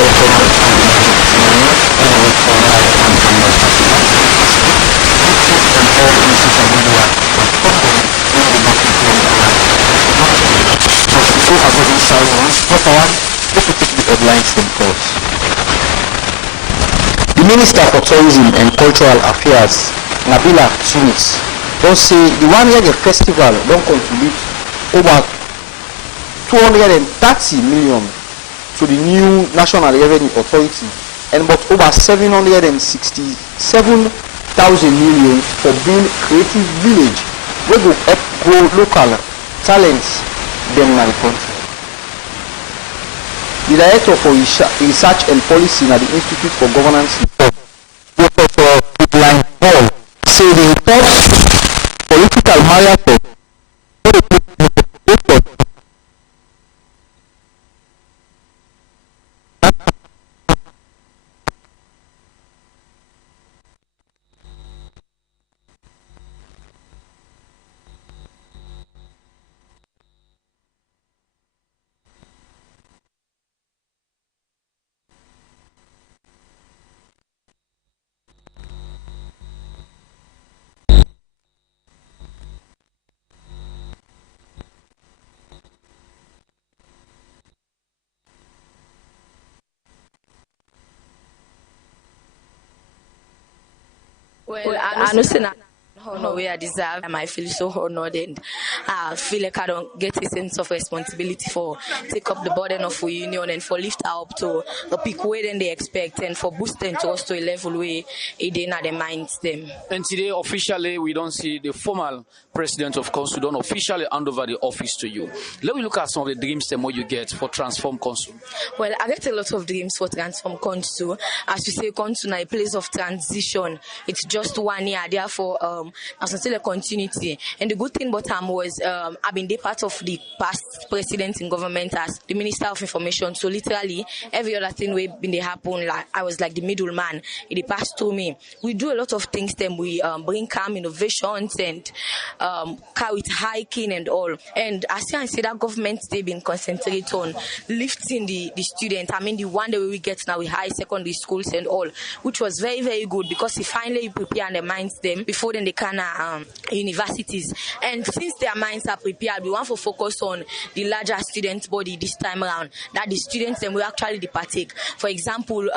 The Minister for Tourism and Cultural Affairs, Nabila Tunis, don't say the 1 year festival don't contribute over 230 million to the new National Revenue Authority and about over 767,000 million for being creative village where go help grow local talents them in the country. The Director for Research and Policy at the Institute for Governance Reform, Professor Pitline Paul, said the report political marathon Well, I know honor where I deserve. I feel so honored and I feel like I don't get a sense of responsibility for take up the burden of our union and for lift up to the peak way than they expect and for boosting to us to a level where it didn't the minds them. And today officially we don't see the formal president of Council don't officially hand over the office to you. Let me look at some of the dreams and what you get for Transform Council. Well, I get a lot of dreams for Transform Council. As you say, Council is a place of transition. It's just 1 year, therefore as still a continuity. And the good thing about was I've been part of the past president in government as the Minister of Information. So literally every other thing we been happen, like I was like the middleman. It passed through me. We do a lot of things. Then we bring calm innovations and with hiking and all. And as I see that government they've been concentrating on lifting the student. I mean the one that we get now with high secondary schools and all, which was very, very good because he finally prepare their minds them before then they can universities. And since their minds are prepared, we want to focus on the larger student body this time around, that the students then will actually partake. For example,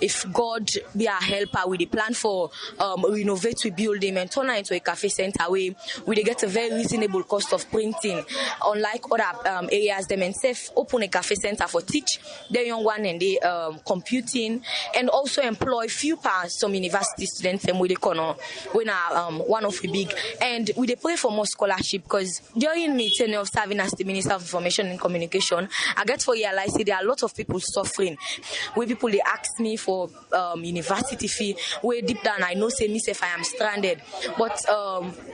if God be a helper with the plan for renovate, we build them and turn it into a cafe center where we get a very reasonable cost of printing, unlike other areas them and safe open a cafe center for teach the young one and the computing and also employ few parts some university students and with the corner when one of the big and we pray for more scholarship because during my tenure of serving as the Minister of Information and Communication, I get to realize there are a lot of people suffering. Where people they ask me for university fee, where deep down I know say myself I am stranded, but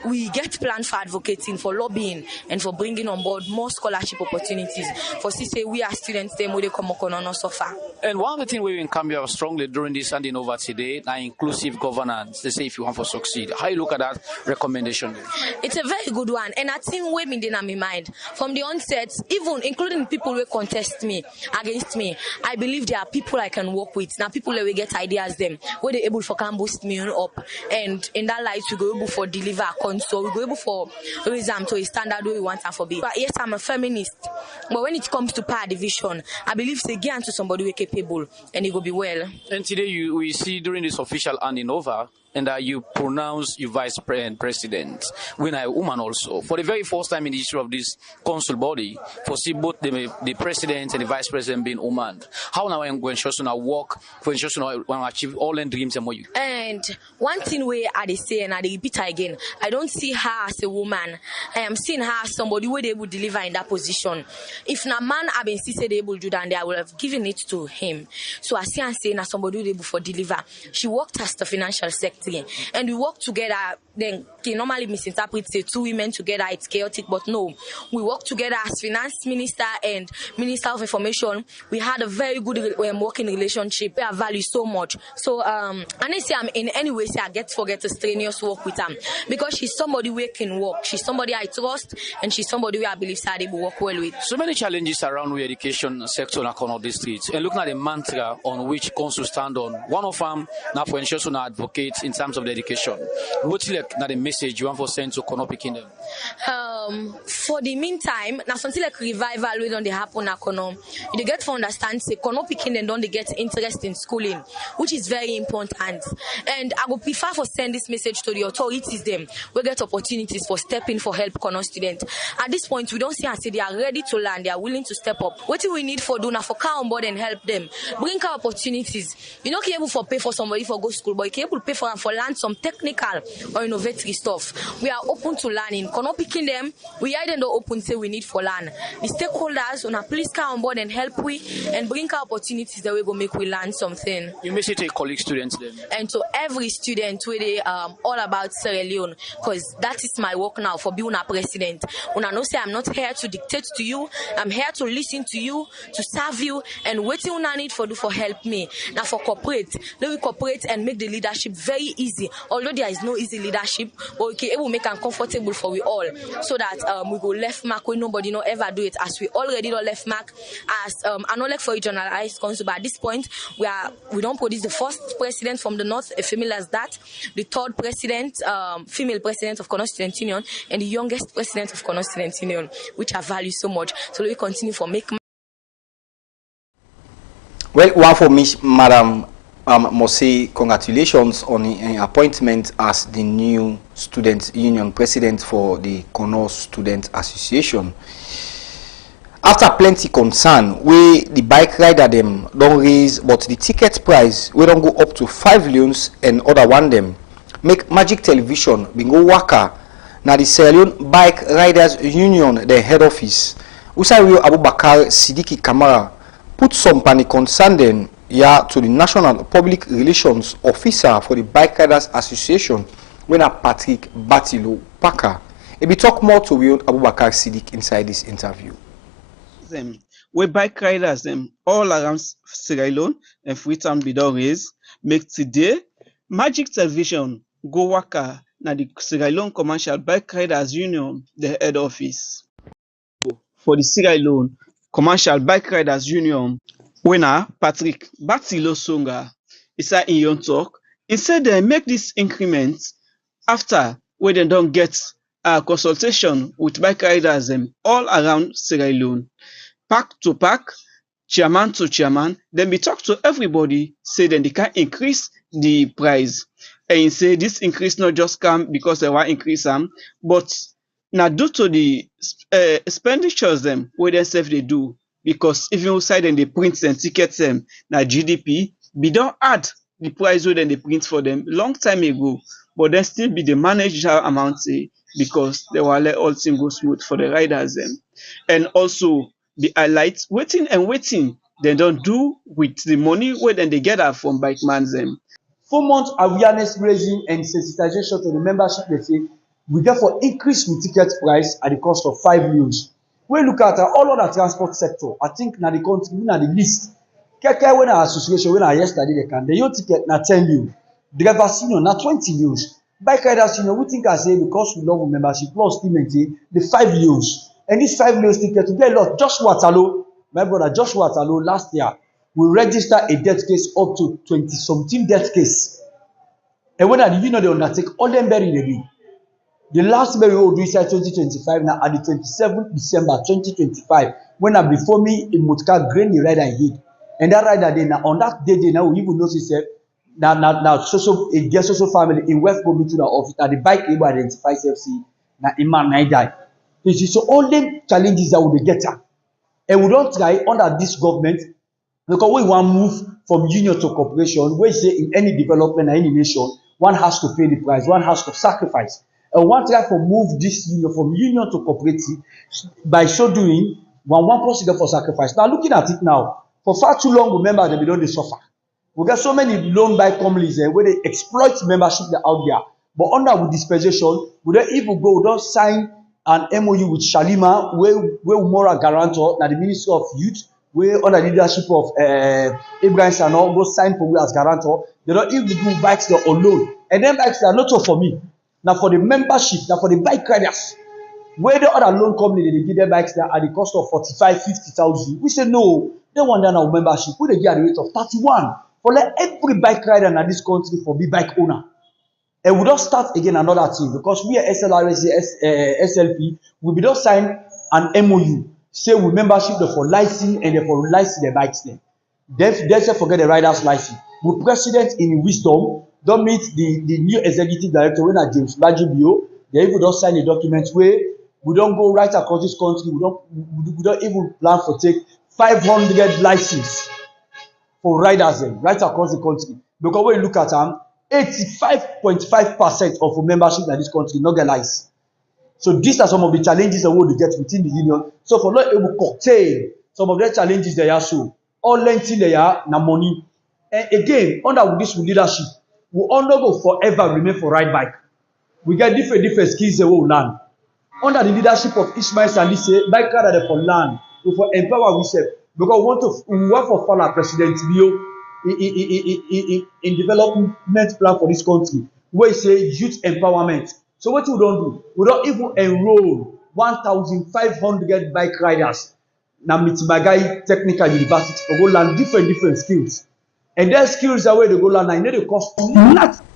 we get plan for advocating, for lobbying, and for bringing on board more scholarship opportunities. For say we are students, them where they come on suffer. And one of the things we in Cambia strongly during this handing over today, now inclusive governance. They say if you want to succeed, how you look at that recommendation? It's a very good one, and I think way in my mind from the onset, even including people who contest me against me. I believe there are people I can work with. Now people that will get ideas them where they able for can boost me up, and in that light we go able for deliver a console, we go able for raise them to a standard where we want them for be. But yes, I'm a feminist, but when it comes to power division, I believe say get to somebody who is capable and it will be well. And today we see during this official handing over and you pronounce you vice president when a woman also for the very first time in the history of this council body for see both the president and the vice president being woman. How now I'm going to work for ensure to achieve all the dreams and more you. And one thing where I say and I repeat again, I don't see her as a woman. I am seeing her as somebody where they would deliver in that position. If na man have been said they able to do that, I would have given it to him. So I see her saying as somebody who able for deliver. She worked as the financial sector. industry, and we work together. Then they normally misinterpret say two women together it's chaotic, but no, we work together as finance minister and minister of information. We had a very good working relationship. I value so much. So and I say I'm in any way say I forget to strenuous work with them because she's somebody who can work. She's somebody I trust, and she's somebody who I believe they will work well with. So many challenges around the education sector in Akono district, and looking at the mantra on which council stand on. One of them now for ensure so now advocate in terms of the education. What's like now the message you want for send to Konopi Kingdom? For the meantime, now something like revival we don't happen Akono. You get to understand say Konopi Kingdom don't get interest in schooling, which is very important. And I would prefer for send this message to the authorities them. We get opportunities for stepping for help Kono students. At this point, we don't see and say they are ready to learn, they are willing to step up. What do we need for do now for come on board and help them? Bring our opportunities. You know, able for pay for somebody for go school, but you able to pay for learn some technical or innovative stuff. We are open to learning. Cannot picking them. We are then open say we need for learn. The stakeholders wanna please come on board and help we and bring our opportunities that we go make we learn something. You may say to colleague students then. And to every student where they all about Sierra Leone, because that is my work now for being a president. When I know say I'm not here to dictate to you, I'm here to listen to you, to serve you, and what you need for do for help me. Now for corporate, let we cooperate and make the leadership very easy. Although there is no easy leadership, but we can able make it comfortable for we all, so that we go left mark where nobody no ever do it. As we already do left mark, as I know like for regionalized council, but at this point we don't produce the first president from the north, a female as that, the third president, female president of Kono Student Union, and the youngest president of Kono Student Union, which I value so much. So we continue for make. Well, one for Miss Madam must say congratulations on an appointment as the new student union president for the Kono Student Association. After plenty concern, we the bike rider them don't raise, but the ticket price we don't go up to 5 loans and other one them. Make Magic Television bingo waka now the Sierra Leone Bike Riders Union their head office. Usario Abubakar Sidiki Kamara put some panic concern then to the National Public Relations Officer for the Bike Riders Association when a Patrick Batilo Paka. We talk more to Abubakar Siddiq inside this interview. We bike riders them all around Sierra Leone and Freetown Bidon raise make today Magic Television go waka na the Sierra Leone Commercial Bike Riders Union the head office. For the Sierra Leone Commercial Bike Riders Union, winner Patrick Batilo Songa is in your talk. Instead they make this increment after when they don't get a consultation with bike riders all around Sierra Leone. Pack to pack, chairman to chairman, then we talk to everybody, say then they can increase the price. And say this increase not just come because they want increase them, but now due to the expenditures where themselves they do, because even outside then they print and tickets now GDP, we don't add the price where then they print for them long time ago, but then still be the managed amount because they will let all things go smooth for the riders and also the highlights waiting they don't do with the money where then they get out from bike man 4 months awareness raising and sensitization to the membership they say we therefore increase the ticket price at the cost of 5 euros. When we look at all other transport sector, I think na the country na the list. Keke when our association when I yesterday they can the your ticket na 10 euros. Drivers union na 20 euros. Bike riders union we think I say because we love membership plus still maintain the 5 euros. And this 5 euros ticket to get a lot. Joshua Talo, my brother Joshua Talo last year we register a death case up to 20-something death case. And when the union they undertake all them buried again. The last burial we do is 2025 now at the 27th December 2025 when I before me in Mutka grain the rider hit. And that rider then on that day now we even notice now social a guest social family in West Bomi to the office that the bike able identify FC now Iman I die. So all the challenges that we get at. And we don't try under this government because we want to move from union to corporation. We say in any development in any nation, one has to pay the price, one has to sacrifice. And one try to move this union from union to cooperative by so doing one person for sacrifice. Now looking at it now, for far too long, remember that we don't suffer. We get so many loan bike companies where they exploit membership that out there. But under with dispensation, we don't even go, we don't sign an MOU with Shalima, where Umora guarantor, now the Ministry of Youth, where under the leadership of Ibrahim Sano, go sign for we as guarantor. They don't even do bikes there on loan. And then bikes are not for me. Now for the membership, now for the bike riders, where the other loan company they give their bikes there at the cost of 45,000-50,000. We say no, they want that now membership. We they get at the rate of 31 for let every bike rider in this country for be bike owner. And we don't start again another thing because we are SLRC, SLP. We be don't sign an MOU. Say we membership there for licensing and for licensing the bikes there. They say forget the riders license. We president in wisdom don't meet the new executive director when at James Bajibio. They even don't sign a document where we don't go right across this country. We don't even plan for take 500 license for riders right across the country. Because when you look at them, 85.5% of membership in this country not get license. So these are some of the challenges that we will get within the union. So for not able to curtail some of the challenges they are so all lengthy they are na money. And again, under this leadership, we all not go forever remain for ride bike. We get different skills that we will learn. Under the leadership of Ismail Salise, bike rider for land, we for empower ourselves because we want to follow President Bio in development plan for this country where he say youth empowerment. So what we don't do, we don't even enroll 1,500 bike riders na Mitimagai Technical University for go learn different skills. And their skills are where they go learn and they cost nothing.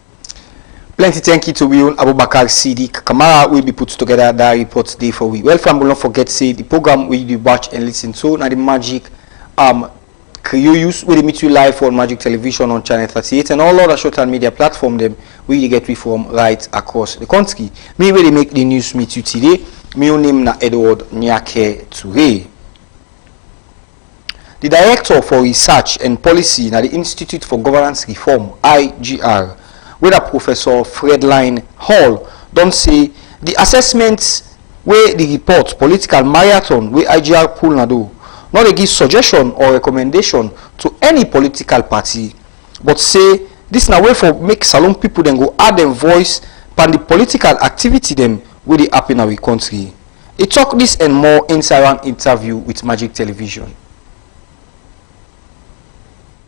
Plenty thank you to Wion Abubakar Siddiq Kamara will be put together that report today for we. Well, from will not forget say the program where you watch and listen to now the Magic KRIO use will meet you live on Magic Television on channel 38 and all other social media platform them where you get we from right across the country. Me where they make the news meet you today. My name na Edward Nyake Toure. The Director for Research and Policy at the Institute for Governance Reform IGR, whether Professor Fredline Hall don't say the assessments where the report political marathon where IGR pull na do not they give suggestion or recommendation to any political party, but say this na way for make salon people then go add them voice pan the political activity them where they happen in our country. He talk this and more inside an interview with Magic Television.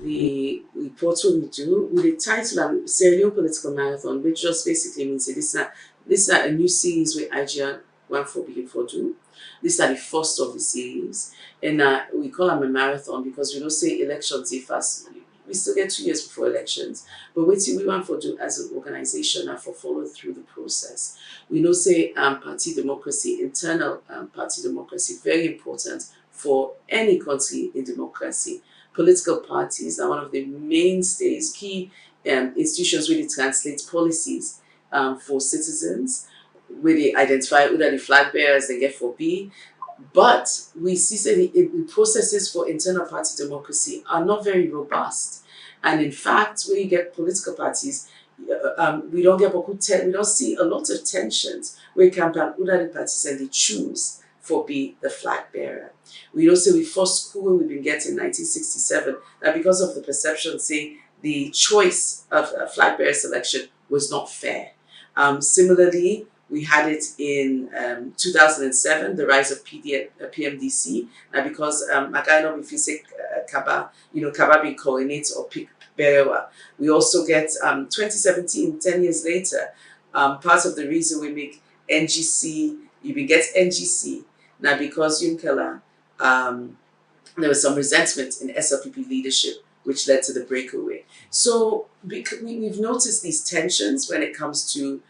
The report we do with the title Sierra Leone Political Marathon, which just basically means that this is a new series where IGR want for begin for do. This is the first of the series, and we call them a marathon because we don't say elections they fast. We still get 2 years before elections, but what we want for do as an organization and for follow through the process. We know say party democracy, internal party democracy, very important for any country in democracy. Political parties are one of the mainstays, key institutions really translate policies for citizens, where they identify who are the flag bearers they get for B. But we see that the processes for internal party democracy are not very robust. And in fact, when you get political parties, we don't see a lot of tensions where campaign who are the parties and they choose for be the flag bearer. We also we first school we've been getting in 1967 that because of the perception, say the choice of a flag bearer selection was not fair. Similarly, we had it in 2007, the rise of PMDC. Now because Magaino if you say Kaba, Kaba being coordinates or pick bearer. We also get 2017, 10 years later, part of the reason we make NGC, you will get NGC. Now because Yunkela, there was some resentment in SLPP leadership, which led to the breakaway. So we've noticed these tensions when it comes to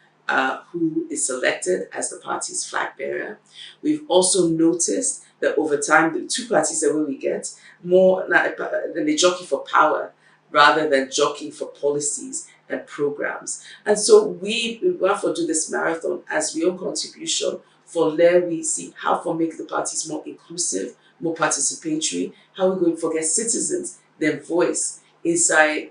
who is selected as the party's flag bearer. We've also noticed that over time, the two parties that we get more than they jockey for power rather than jockeying for policies and programs. And so we want to do this marathon as we own contribution for where we see how to make the parties more inclusive, more participatory, how we're going to forget citizens, their voice inside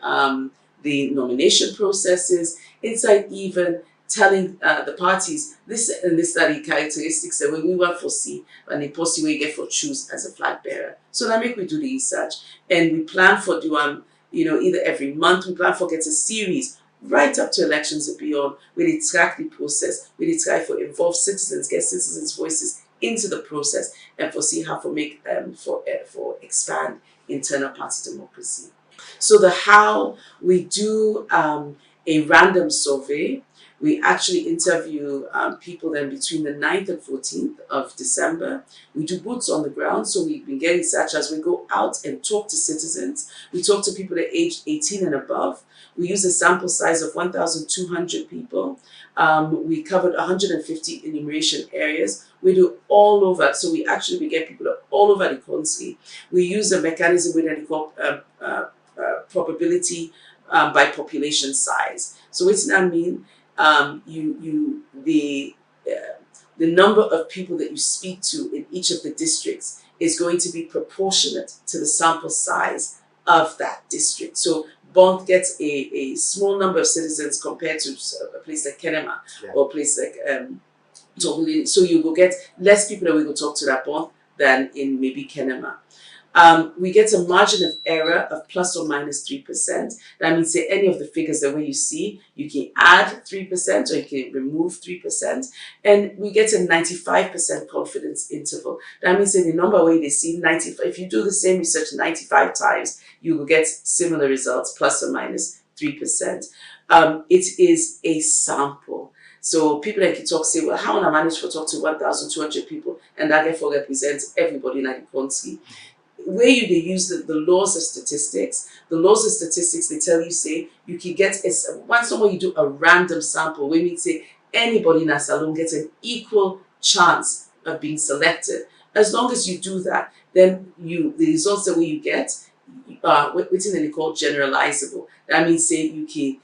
the nomination processes, inside even telling the parties this are the characteristics that we want to see and the policy we get for choose as a flag bearer. So that make we do the research and we plan for doing either every month. We plan for get a series right up to elections and beyond, where they track the process, where they try for involve citizens, get citizens' voices into the process, and foresee how for make for expand internal party democracy. So the how, we do a random survey. We actually interview people then between the 9th and 14th of December. We do boots on the ground, so we've been getting research as we go out and talk to citizens. We talk to people that aged 18 and above. We use a sample size of 1,200 people. We covered 150 enumeration areas. We do all over, so we get people all over the country. We use a mechanism we call probability by population size. So what does that mean? The number of people that you speak to in each of the districts is going to be proportionate to the sample size of that district. So Bond gets a small number of citizens compared to a place like Kenema, or a place like so you will get less people that we will talk to that Bond than in maybe Kenema. We get a margin of error of plus or minus 3%. That means say any of the figures that when you see, you can add 3% or you can remove 3%. And we get a 95% confidence interval. That means say the number where they see 95, if you do the same research 95 times, you will get similar results, plus or minus 3%. It is a sample. So people like you talk say, well, how can I manage to talk to 1,200 people and that therefore represents everybody in the country? Where they use the laws of statistics. The laws of statistics, they tell you, say, you can get, once someone you do a random sample, where we say anybody in a salon gets an equal chance of being selected. As long as you do that, then the results that you get, what's in called generalizable. That means say you can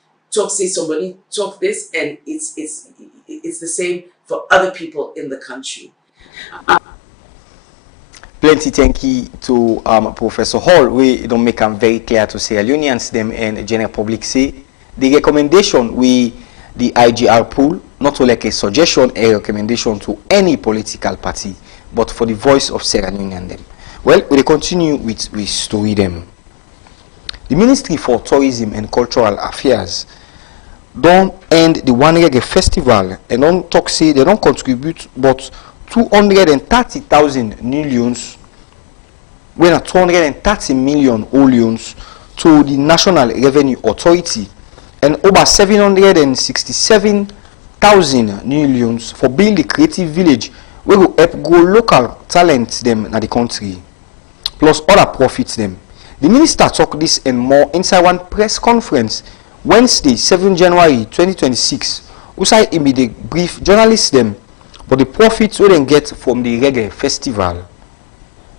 say somebody talk this and it's the same for other people in the country. Plenty thank you to Professor Hall. We don't make them very clear to Sierra Leoneans them and general public say the recommendation the IGR pool not only like a suggestion, a recommendation to any political party, but for the voice of Sierra Leonean them. Well, we continue with story them. The Ministry for Tourism and Cultural Affairs don't end the One Reggae Festival and don't talk say they don't contribute but 230,000 millions, when a 230 million millions to the National Revenue Authority and over 767,000 millions for building the creative village where will help grow local talents them in the country, plus other profits them. The minister talked this and more inside one press conference Wednesday, 7 January 2026. Usai immediate brief journalists them but the profits we then get from the reggae festival.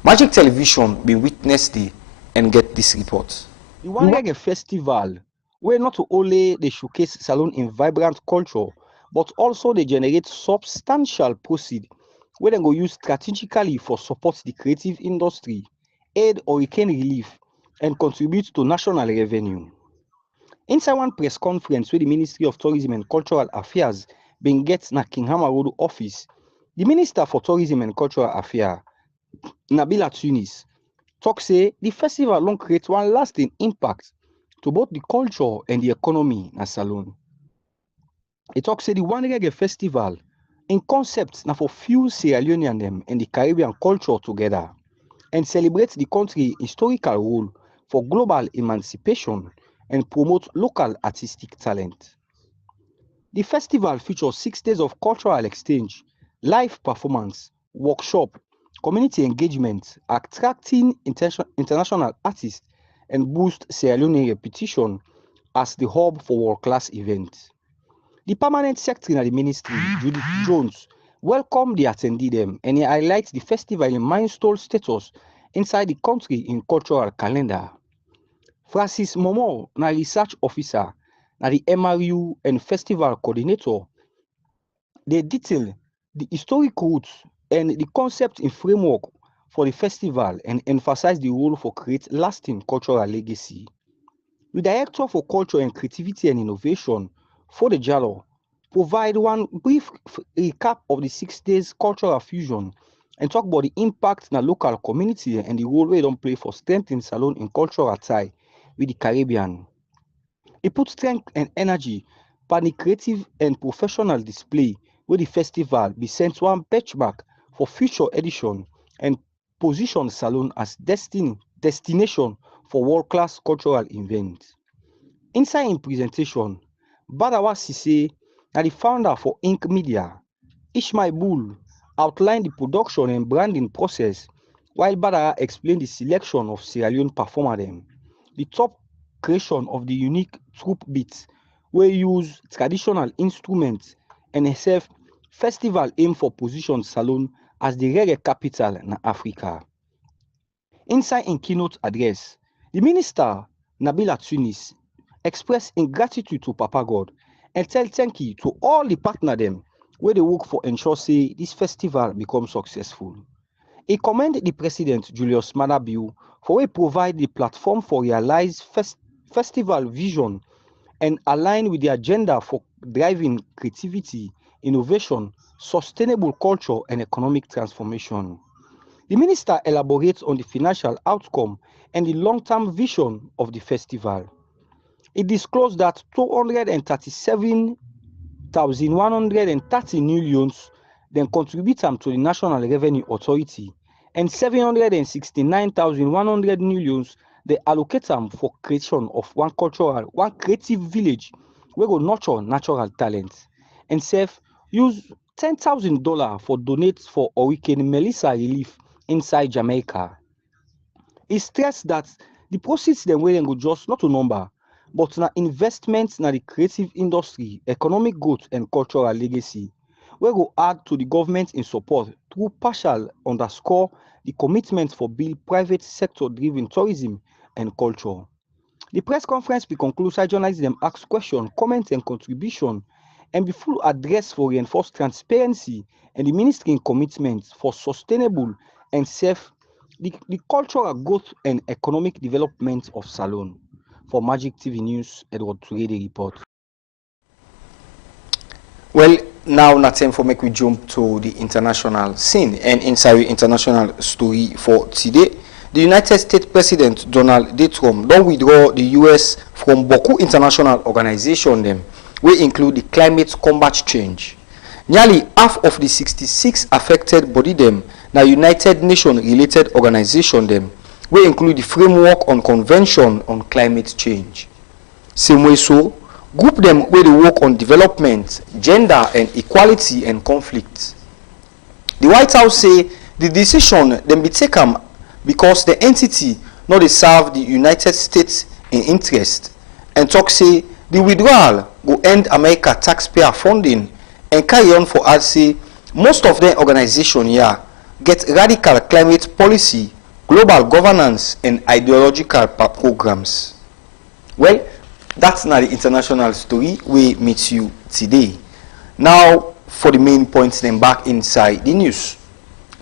Magic Television been witnessed the and get this report. The One Reggae Festival, where not only they showcase Salone in vibrant culture, but also they generate substantial proceeds, where they go use strategically for support the creative industry, aid hurricane relief, and contribute to national revenue. Inside one press conference where the Ministry of Tourism and Cultural Affairs been get na Kinghama Road office, the Minister for Tourism and Cultural Affairs, Nabila Tunis, talk say the festival will create one lasting impact to both the culture and the economy na Salone. It talk say the One Reggae Festival in concept na for fuse Sierra Leonean them and the Caribbean culture together and celebrate the country's historical role for global emancipation and promote local artistic talent. The festival features 6 days of cultural exchange, live performance, workshop, community engagement, attracting international artists and boost Sierra Leone reputation as the hub for world-class events. The permanent secretary of the ministry, Judith Jones, welcomed the attendee them and he highlights the festival in milestone status inside the country in cultural calendar. Francis Momo, na research officer, na the MRU and festival coordinator, they detail the historic roots and the concept and framework for the festival and emphasize the role for create lasting cultural legacy. The director for culture and creativity and innovation, Fode Jallo, provide one brief recap of the 6 days cultural fusion and talk about the impact in the local community and the role they don't play for strengthening Salone in cultural tie with the Caribbean. It put strength and energy for the creative and professional display where the festival be sent one benchmark for future edition and position Salone as destination for world-class cultural events. Inside in presentation, Badawa Sise, na the founder for Ink Media, Ishmael Bull outlined the production and branding process, while Badara explained the selection of Sierra Leone performer them. The top creation of the unique troop beats, where use traditional instruments and a festival aim for position Salone as the reggae capital in Africa. Inside in keynote address, the minister Nabila Tunis expressed ingratitude to Papa God and tell thank you to all the partner them where they work for ensure say this festival becomes successful. He commended the president Julius Maada Bio for we provide the platform for realize festival vision and align with the agenda for driving creativity, innovation, sustainable culture and economic transformation. The minister elaborates on the financial outcome and the long-term vision of the festival. It disclosed that 237,130 new loans then contribute to the National Revenue Authority and 769,100 new loans they allocate them for creation of one creative village where go nurture natural talents and use $10,000 for donate for Hurricane Melissa relief inside Jamaica. He stressed that the proceeds them wey dem go just not a number, but na investments na the creative industry, economic growth and cultural legacy, wey go add to the government in support through partial underscore the commitment for build private sector driven tourism and culture. The press conference be conclude side journalists them ask question, comment and contribution and be full address for reinforce transparency and the ministry in commitment for sustainable and safe the cultural growth and economic development of Salone. For Magic TV News, Edward Toure report. Well, now not time for make we jump to the international scene and inside the international story for today. The United States President Donald J. Trump don't withdraw the US from Boku international organization them, which include the climate combat change. Nearly half of the 66 affected body them na United Nations related organization them, which include the framework on convention on climate change. Same way so, group them where they work on development, gender and equality and conflict. The White House say the decision then be taken because the entity not they serve the United States in interest and talk say the withdrawal will end America taxpayer funding and carry on for us say most of the organization here get radical climate policy, global governance and ideological programs. Well, that's not the international story we meet you today. Now for the main points then back inside the news.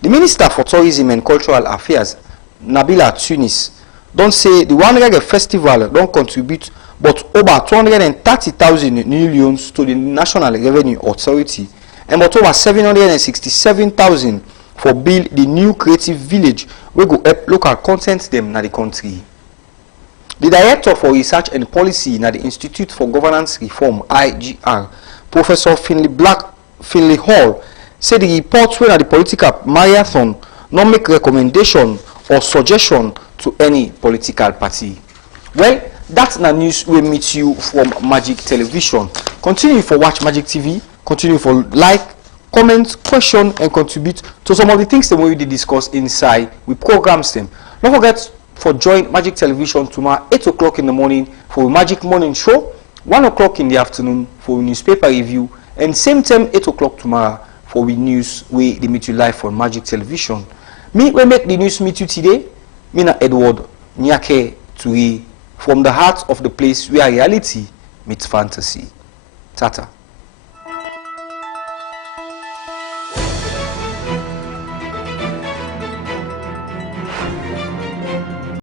The Minister for Tourism and Cultural Affairs, Nabila Tunis, don't say the One Reggae Festival don't contribute but over 230,000 new loans to the National Revenue Authority and about over 767,000 for build the new creative village where go help local content them na the country. The Director for Research and Policy in the Institute for Governance Reform (IGR), Professor Finley Hall, said the report where the political marathon not make recommendation or suggestion to any political party. Well, that's the news we meet you from Magic Television. Continue for watch Magic TV. Continue for like, comment, question, and contribute to some of the things that we did discuss inside. We programs them. Don't forget for join Magic Television tomorrow 8 o'clock in the morning for a Magic Morning Show, 1 o'clock in the afternoon for a newspaper review, and same time 8 o'clock tomorrow for we news we they meet you live on Magic Television. Me we make the news meet you today. Me na Edward Nyake Toure from the heart of the place where reality meets fantasy. Tata.